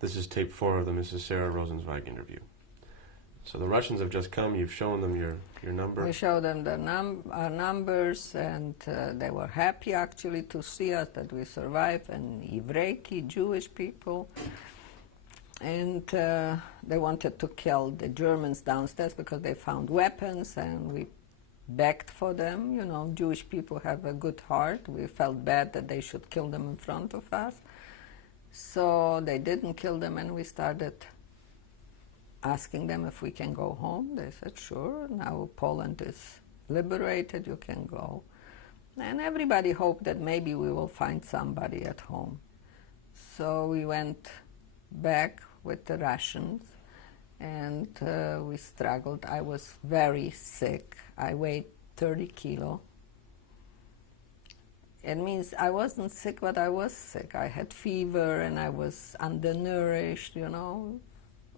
This is tape 4 of the Mrs. Sara Rosenzweig interview. So the Russians have just come, you've shown them your number. We showed them our numbers, and they were happy actually to see us, that we survived, and Evreiki, Jewish people. And they wanted to kill the Germans downstairs because they found weapons, and we begged for them. You know, Jewish people have a good heart. We felt bad that they should kill them in front of us. So they didn't kill them, and we started asking them if we can go home. They said, sure, now Poland is liberated, you can go. And everybody hoped that maybe we will find somebody at home. So we went back with the Russians, and we struggled. I was very sick. I weighed 30 kilo. It means I wasn't sick, but I was sick. I had fever, and I was undernourished, you know.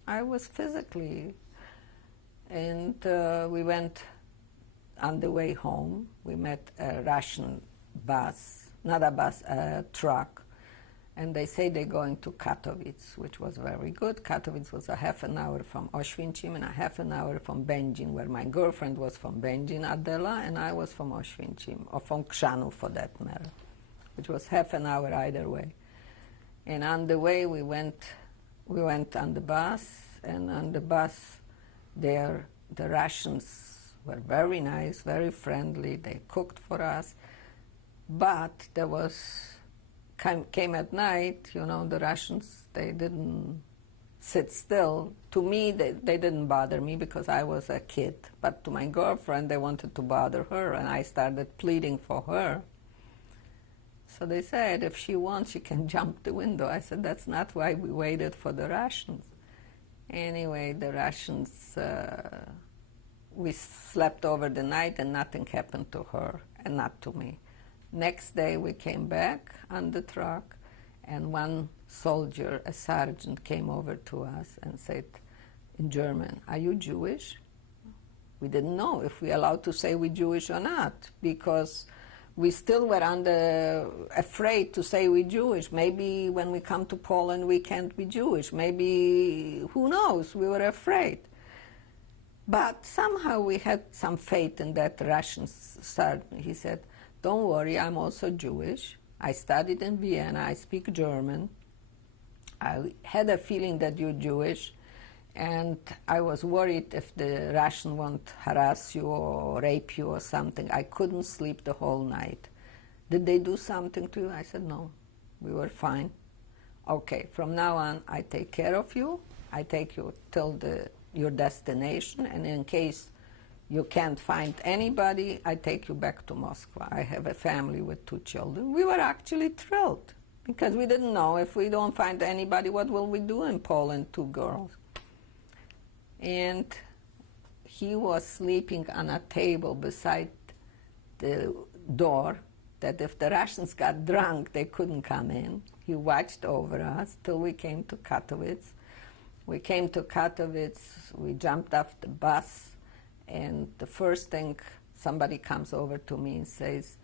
I was physically. And we went on the way home. We met a Russian bus, not a bus, a truck. And they say they're going to Katowice, which was very good. Katowice was a half an hour from Oświęcim and a half an hour from Będzin, where my girlfriend was from Będzin, Adela, and I was from Oświęcim, or from Chrzanów for that matter, which was half an hour either way. And on the way we went on the bus, and on the bus there the Russians were very nice, very friendly. They cooked for us, but there was came at night, you know, the Russians, they didn't sit still. To me, they didn't bother me because I was a kid. But to my girlfriend, they wanted to bother her, and I started pleading for her. So they said, if she wants, she can jump the window. I said, that's not why we waited for the Russians. Anyway, the Russians, we slept over the night, and nothing happened to her, and not to me. Next day we came back on the truck, and one soldier, a sergeant, came over to us and said in German, are you Jewish? We didn't know if we allowed to say we're Jewish or not, because we still were afraid to say we're Jewish. Maybe when we come to Poland we can't be Jewish. Maybe, who knows, we were afraid. But somehow we had some faith in that Russian sergeant. He said, don't worry, I'm also Jewish. I studied in Vienna, I speak German. I had a feeling that you're Jewish, and I was worried if the Russian won't harass you or rape you or something. I couldn't sleep the whole night. Did they do something to you? I said, no, we were fine. Okay, from now on, I take care of you. I take you till your destination, and in case you can't find anybody, I take you back to Moscow. I have a family with 2 children. We were actually thrilled, because we didn't know if we don't find anybody, what will we do in Poland, 2 girls. And he was sleeping on a table beside the door, that if the Russians got drunk, they couldn't come in. He watched over us till we came to Katowice. We came to Katowice, we jumped off the bus, and the first thing, somebody comes over to me and says,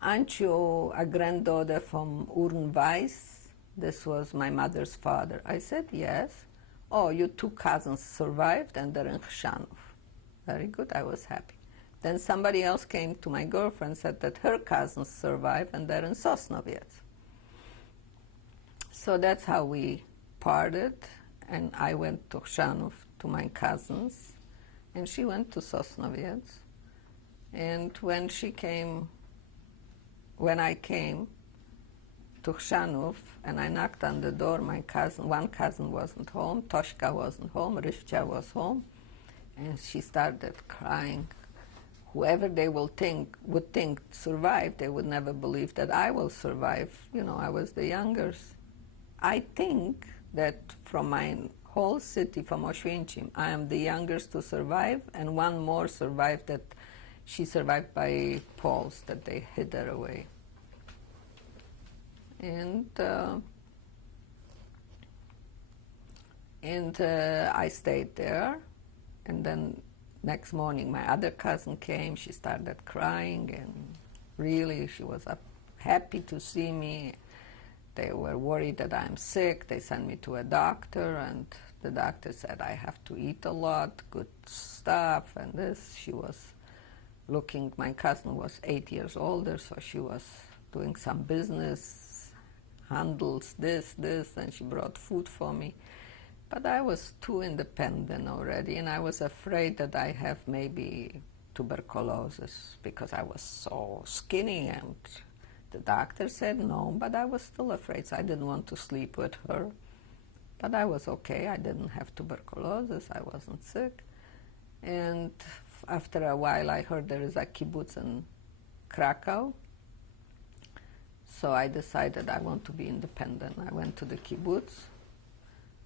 aren't you a granddaughter from Urnn Weiss? This was my mother's father. I said, yes. Oh, your 2 cousins survived, and they're in Chrzanów. Very good, I was happy. Then somebody else came to my girlfriend and said that her cousins survived, and they're in Sosnowiec. So that's how we parted, and I went to Chrzanów to my cousins, and she went to Sosnowiec. And when I came to Chrzanów, and I knocked on the door, one cousin wasn't home, Tośka wasn't home, Rivka was home, and she started crying. Whoever they would think survived, they would never believe that I will survive. You know, I was the youngest. I think that from my whole city, from Oświęcim, I am the youngest to survive, and one more survived, that she survived by Poles, that they hid her away. And I stayed there, and then next morning my other cousin came. She started crying, and really she was happy to see me. They were worried that I'm sick. They sent me to a doctor, and the doctor said I have to eat a lot, good stuff, and this. She was looking, my cousin was 8 years older, so she was doing some business, handles this, and she brought food for me. But I was too independent already, and I was afraid that I have maybe tuberculosis because I was so skinny, and the doctor said no, but I was still afraid, so I didn't want to sleep with her. But I was okay. I didn't have tuberculosis. I wasn't sick. And after a while, I heard there is a kibbutz in Krakow. So I decided I want to be independent. I went to the kibbutz.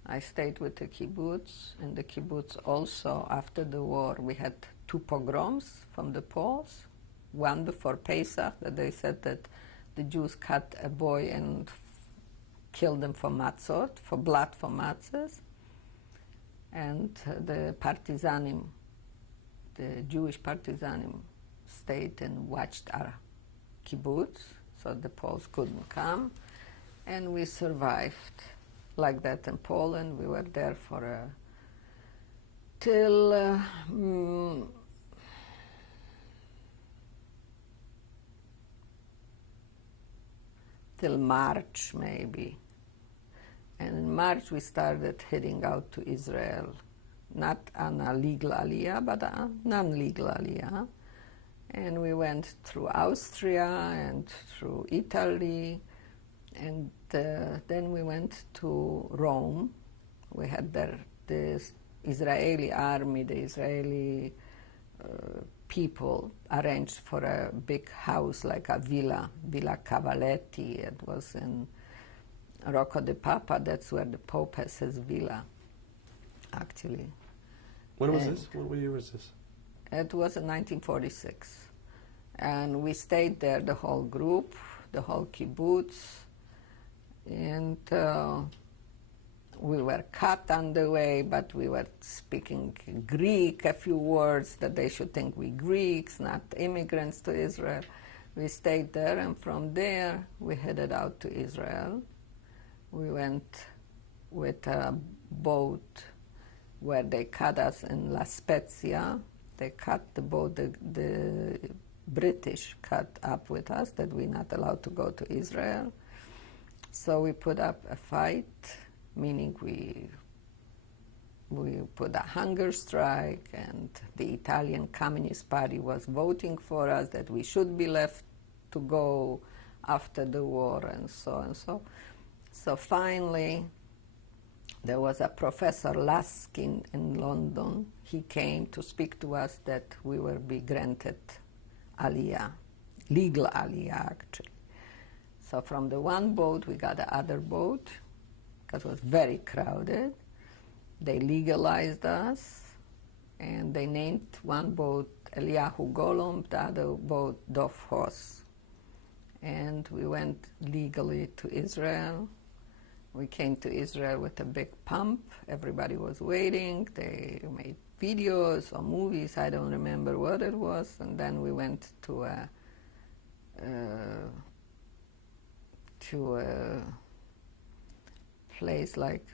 I stayed with the kibbutz. In the kibbutz also, after the war, we had 2 pogroms from the Poles. One before Pesach, that they said that the Jews cut a boy and killed him for matzot, for blood for matzahs. And the partisanim, the Jewish partisanim, stayed and watched our kibbutz, so the Poles couldn't come. And we survived like that in Poland. We were there for till March, maybe. And in March, we started heading out to Israel, not on a legal aliyah, but a non-legal aliyah. And we went through Austria and through Italy, and then we went to Rome. We had there this Israeli army, the Israeli people arranged for a big house, like a villa, Villa Cavaletti. It was in Rocco de Papa. That's where the Pope has his villa, actually. When was this? What year was this? It was in 1946. And we stayed there, the whole group, the whole kibbutz. And we were cut on the way, but we were speaking Greek, a few words that they should think we Greeks, not immigrants to Israel. We stayed there, and from there we headed out to Israel. We went with a boat where they cut us in La Spezia. They cut the boat, the British cut up with us, that we're not allowed to go to Israel. So we put up a fight, meaning we put a hunger strike, and the Italian Communist Party was voting for us that we should be left to go after the war, and so and so. So finally, there was a Professor Laskin in London. He came to speak to us that we will be granted aliyah, legal aliyah actually. So from the one boat, we got the other boat, because it was very crowded. They legalized us, and they named one boat Eliyahu Golom, the other boat Dov Hos. And we went legally to Israel. We came to Israel with a big pump. Everybody was waiting. They made videos or movies. I don't remember what it was. And then we went to a place like,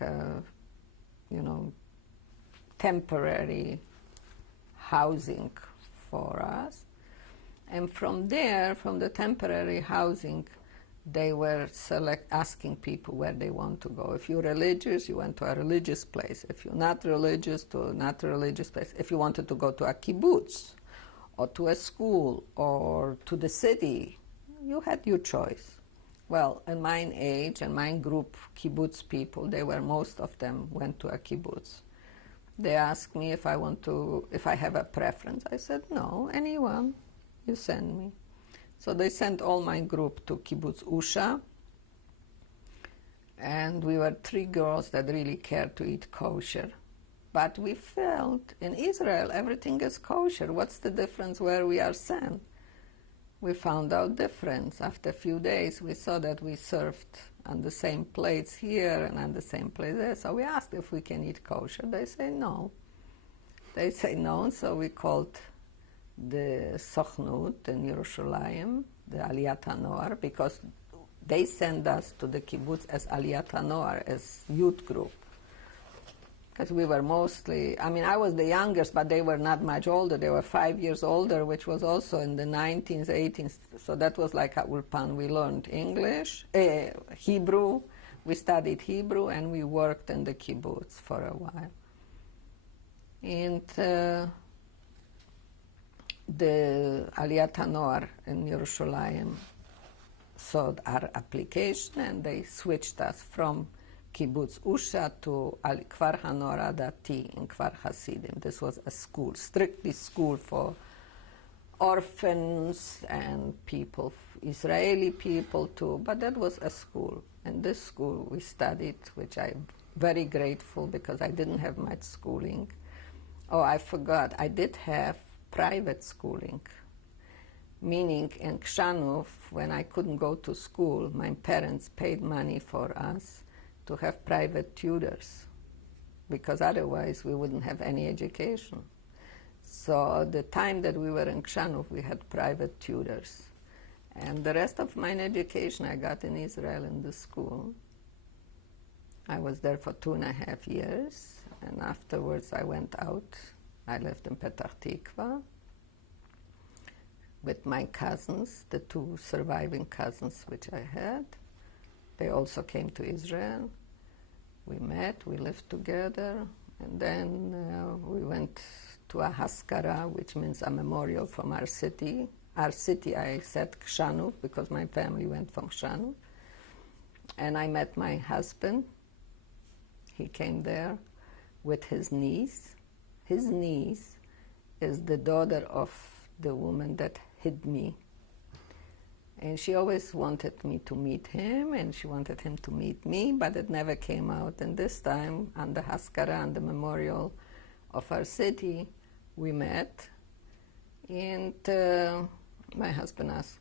temporary housing for us. And from there, from the temporary housing, they were asking people where they want to go. If you're religious, you went to a religious place. If you're not religious, to a not religious place. If you wanted to go to a kibbutz, or to a school, or to the city, you had your choice. Well, in my age and my group, kibbutz people, most of them went to a kibbutz. They asked me if I have a preference. I said, no, anyone, you send me. So they sent all my group to kibbutz Usha, and we were 3 girls that really cared to eat kosher. But we felt in Israel everything is kosher. What's the difference where we are sent? We found out difference. After a few days, we saw that we served on the same plates here and on the same place there. So we asked if we can eat kosher. They say no. They say no, so we called the Sochnut in Yerushalayim, the Aliyat HaNoar, because They sent us to the kibbutz as Aliyat HaNoar, as youth group. Because we were mostly, I mean, I was the youngest, but they were not much older. They were 5 years older, which was also in the 19th, 18th. So that was like a ulpan. We learned English, Hebrew. We studied Hebrew, and we worked in the kibbutz for a while. And the Aliyat HaNoar in Yerushalayim saw our application, and they switched us from Kibbutz Usha to Kfar HaNoar Adati in Kfar Hasidim. This was a school, strictly school for orphans and people, Israeli people too, but that was a school. In this school we studied, which I'm very grateful because I didn't have much schooling. Oh, I forgot, I did have private schooling, meaning in Kshanuf, when I couldn't go to school, my parents paid money for us to have private tutors, because otherwise we wouldn't have any education. So the time that we were in Kshanuf, we had private tutors. And the rest of my education I got in Israel in the school. I was there for 2.5 years, and afterwards I went out. I lived in Petach Tikva with my cousins, the 2 surviving cousins which I had. They also came to Israel. We met, we lived together, and then we went to a Haskara, which means a memorial from our city. Our city, I said Kshanuf, because my family went from Kshanuf. And I met my husband. He came there with his niece. His niece is the daughter of the woman that hid me. And she always wanted me to meet him, and she wanted him to meet me, but it never came out. And this time, on the Haskara, on the memorial of our city, we met. And my husband asked,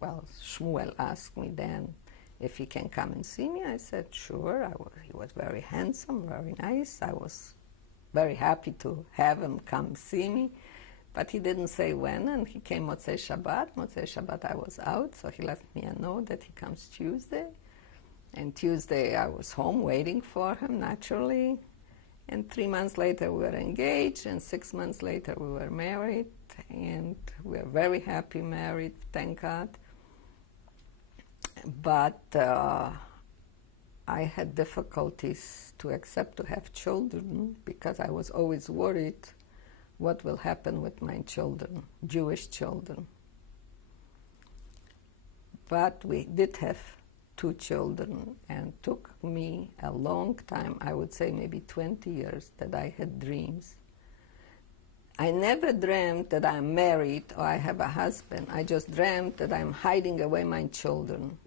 well, Shmuel asked me then if he can come and see me. I said, sure. He was very handsome, very nice. I was very happy to have him come see me. But he didn't say when, and he came Motzei Shabbat. Motzei Shabbat I was out, so he left me a note that he comes Tuesday. And Tuesday I was home waiting for him, naturally. And 3 months later we were engaged, and 6 months later we were married. And we are very happy married, thank God. But I had difficulties to accept to have children because I was always worried what will happen with my children, Jewish children. But we did have 2 children, and it took me a long time, I would say maybe 20 years, that I had dreams. I never dreamt that I'm married or I have a husband. I just dreamt that I'm hiding away my children.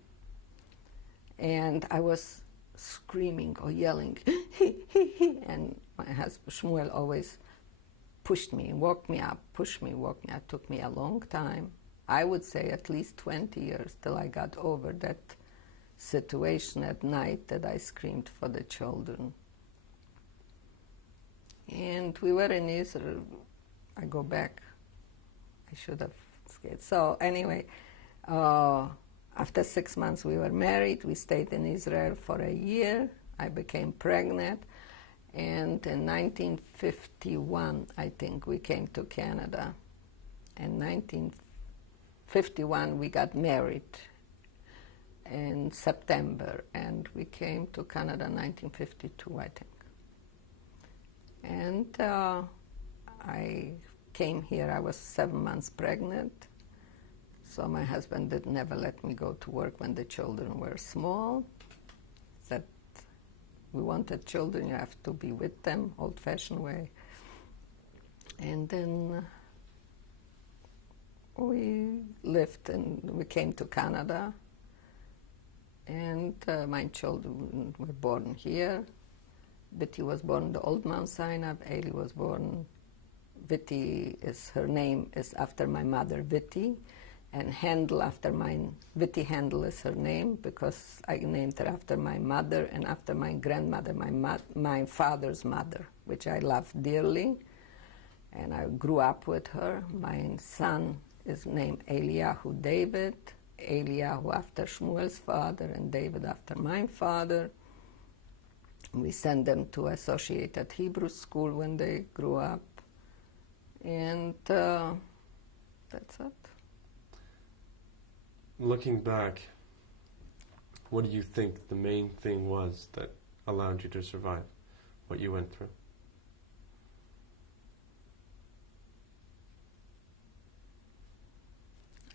And I was screaming or yelling, and my husband, Shmuel, always pushed me, woke me up, pushed me, woke me up. It took me a long time. I would say at least 20 years till I got over that situation at night that I screamed for the children. And we were in Israel. I go back. I should have skipped. So anyway, after 6 months we were married. We stayed in Israel for a year. I became pregnant. And in 1951, I think, we came to Canada. In 1951, we got married in September, and we came to Canada in 1952, I think. And I came here, I was 7 months pregnant, so my husband did never let me go to work when the children were small. Said, we wanted children, you have to be with them, old-fashioned way. And then we lived and we came to Canada, and my children were born here. Betty was born in the Old Mount Sinai. Eli was born, Vitti is her name, is after my mother, Vitti. And Handel after mine, Vitti Handel is her name because I named her after my mother and after my grandmother, my father's mother, which I love dearly. And I grew up with her. My son is named Eliyahu David, Eliyahu after Shmuel's father and David after my father. We sent them to Associated Hebrew School when they grew up. And that's it. Looking back, what do you think the main thing was that allowed you to survive what you went through?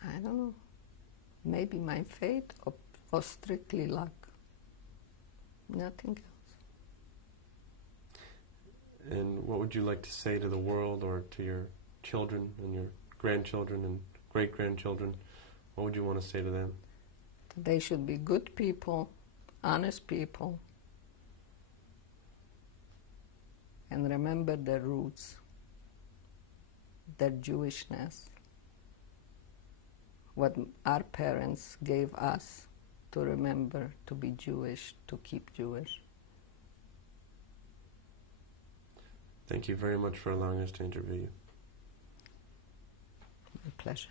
I don't know. Maybe my fate or strictly luck. Nothing else. And what would you like to say to the world or to your children and your grandchildren and great-grandchildren? What would you want to say to them? They should be good people, honest people, and remember their roots, their Jewishness, what our parents gave us to remember, to be Jewish, to keep Jewish. Thank you very much for allowing us to interview you. My pleasure.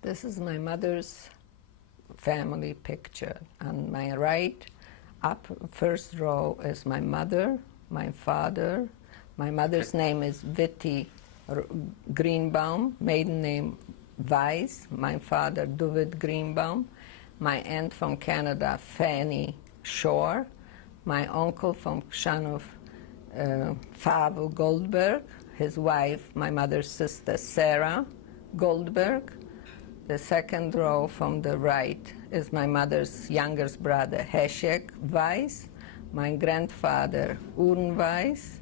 This is my mother's family picture. On my right, up first row is my mother, my father. My mother's name is Vitti Greenbaum, maiden name Weiss. My father, David Greenbaum. My aunt from Canada, Fanny Shore. My uncle from Krzanów, Pavel Goldberg. His wife, my mother's sister, Sara Goldberg. The second row from the right is my mother's youngest brother, Heshek Weiss. My grandfather, Urn Weiss.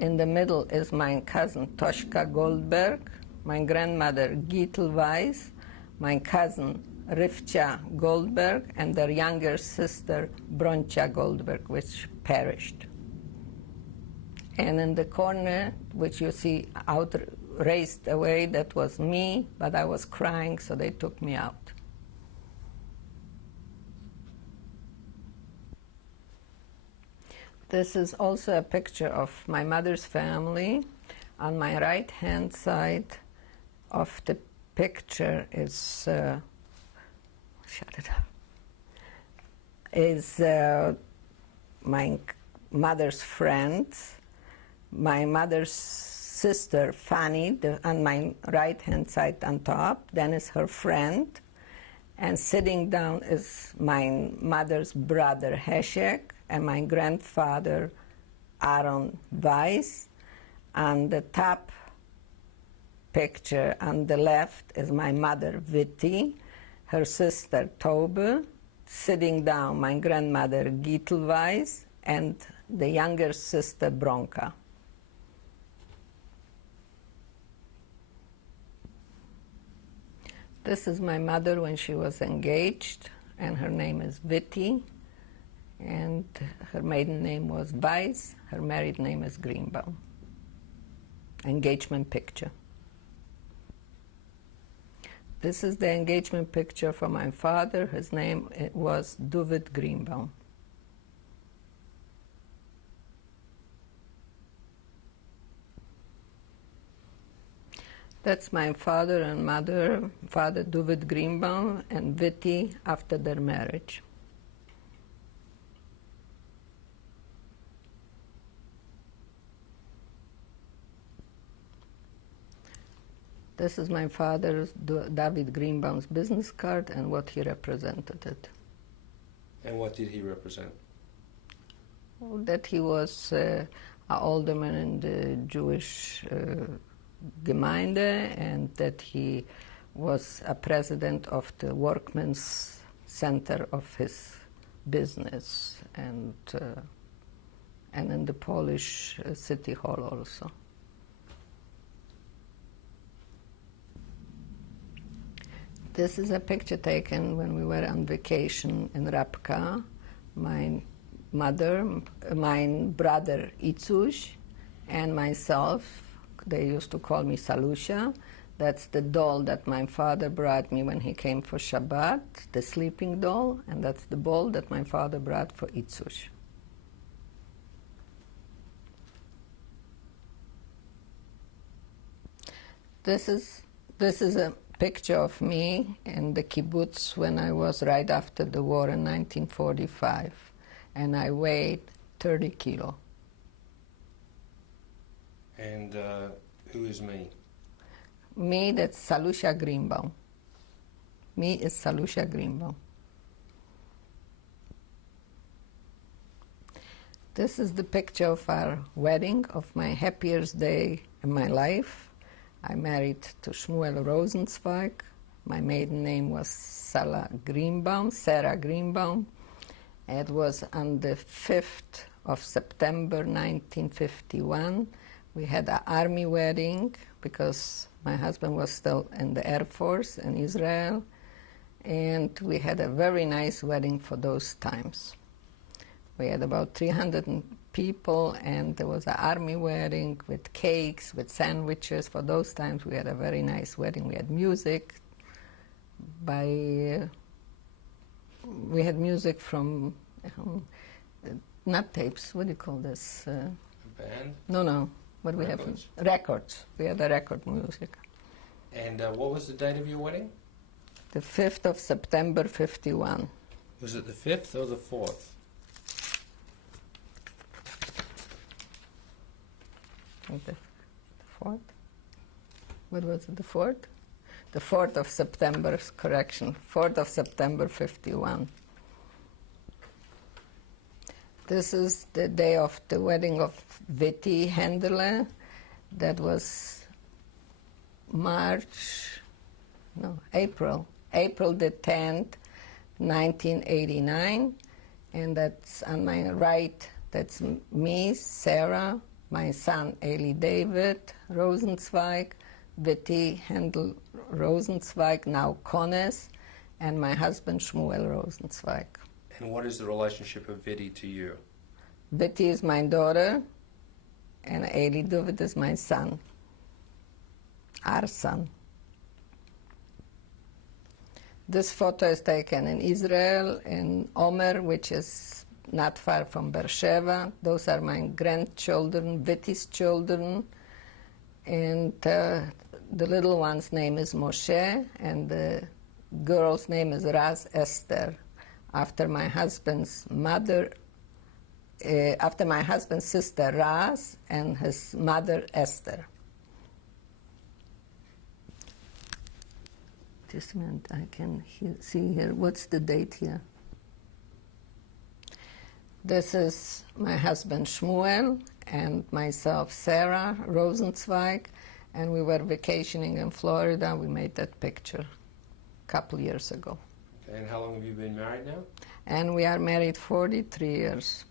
In the middle is my cousin, Toshka Goldberg. My grandmother, Gitel Weiss. My cousin, Rivcha Goldberg, and their younger sister, Broncha Goldberg, which perished. And in the corner, which you see out raised away, that was me, but I was crying, so they took me out. This is also a picture of my mother's family. On my right-hand side of the picture is my mother's friends. My mother's sister, Fanny, on my right-hand side on top. Then is her friend. And sitting down is my mother's brother, Heshek, and my grandfather, Aaron Weiss. On the top picture on the left is my mother, Vitti, her sister, Tobe, sitting down, my grandmother, Gitel Weiss, and the younger sister, Bronka. This is my mother when she was engaged, and her name is Vitti, and her maiden name was Weiss, her married name is Greenbaum. Engagement picture. This is the engagement picture for my father. His name was David Greenbaum. That's my father and mother, father David Greenbaum and Vitti after their marriage. This is my father's, David Greenbaum's business card and what he represented it. And what did he represent? That he was an alderman in the Jewish Gemeinde, and that he was a president of the workmen's center of his business, and in the Polish city hall also. This is a picture taken when we were on vacation in Rabka. My brother Itzush, and myself. They used to call me Salusha. That's the doll that my father brought me when he came for Shabbat, the sleeping doll, and that's the ball that my father brought for Itzush. This is a picture of me in the kibbutz when I was right after the war in 1945, and I weighed 30 kilo. And who is me? Me, that's Salusha Greenbaum. Me is Salusha Greenbaum. This is the picture of our wedding, of my happiest day in my life. I married to Shmuel Rosenzweig. My maiden name was Sara Greenbaum. It was on the 5th of September 1951. We had an army wedding because my husband was still in the Air Force in Israel, and we had a very nice wedding for those times. We had about 300 people, and there was an army wedding with cakes, with sandwiches. For those times, we had a very nice wedding. We had music we had music from, not tapes, what do you call this? A band? No. What do we have? Records. We had a record music. And what was the date of your wedding? The 5th of September, 51. Was it the 5th or the 4th? The 4th? What was it, the 4th? The 4th of September, correction, 4th of September, 51. This is the day of the wedding of Viti Hendele. That was April the 10th, 1989. And that's on my right, that's me, Sara, my son Eli David Rosenzweig, Viti Hendel Rosenzweig, now Kones, and my husband Shmuel Rosenzweig. And what is the relationship of Viti to you? Viti is my daughter, and Eli David is my son, our son. This photo is taken in Israel, in Omer, which is not far from Beersheba. Those are my grandchildren, Viti's children, and the little one's name is Moshe, and the girl's name is Raz Esther, after my husband's sister Raz and his mother Esther. Just a minute, I can see here. What's the date here? This is my husband Shmuel and myself, Sara Rosenzweig, and we were vacationing in Florida. We made that picture a couple years ago. Okay, and how long have you been married now? And we are married 43 years.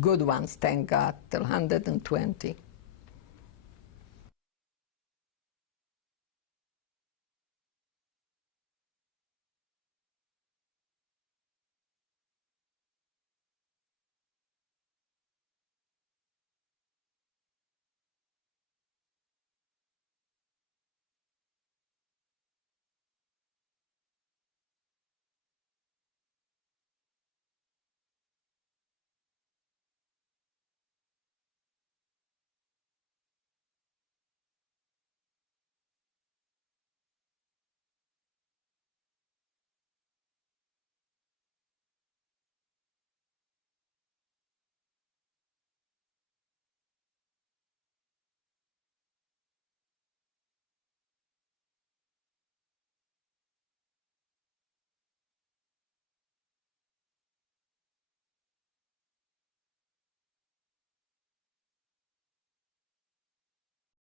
Good ones, thank God, till 120.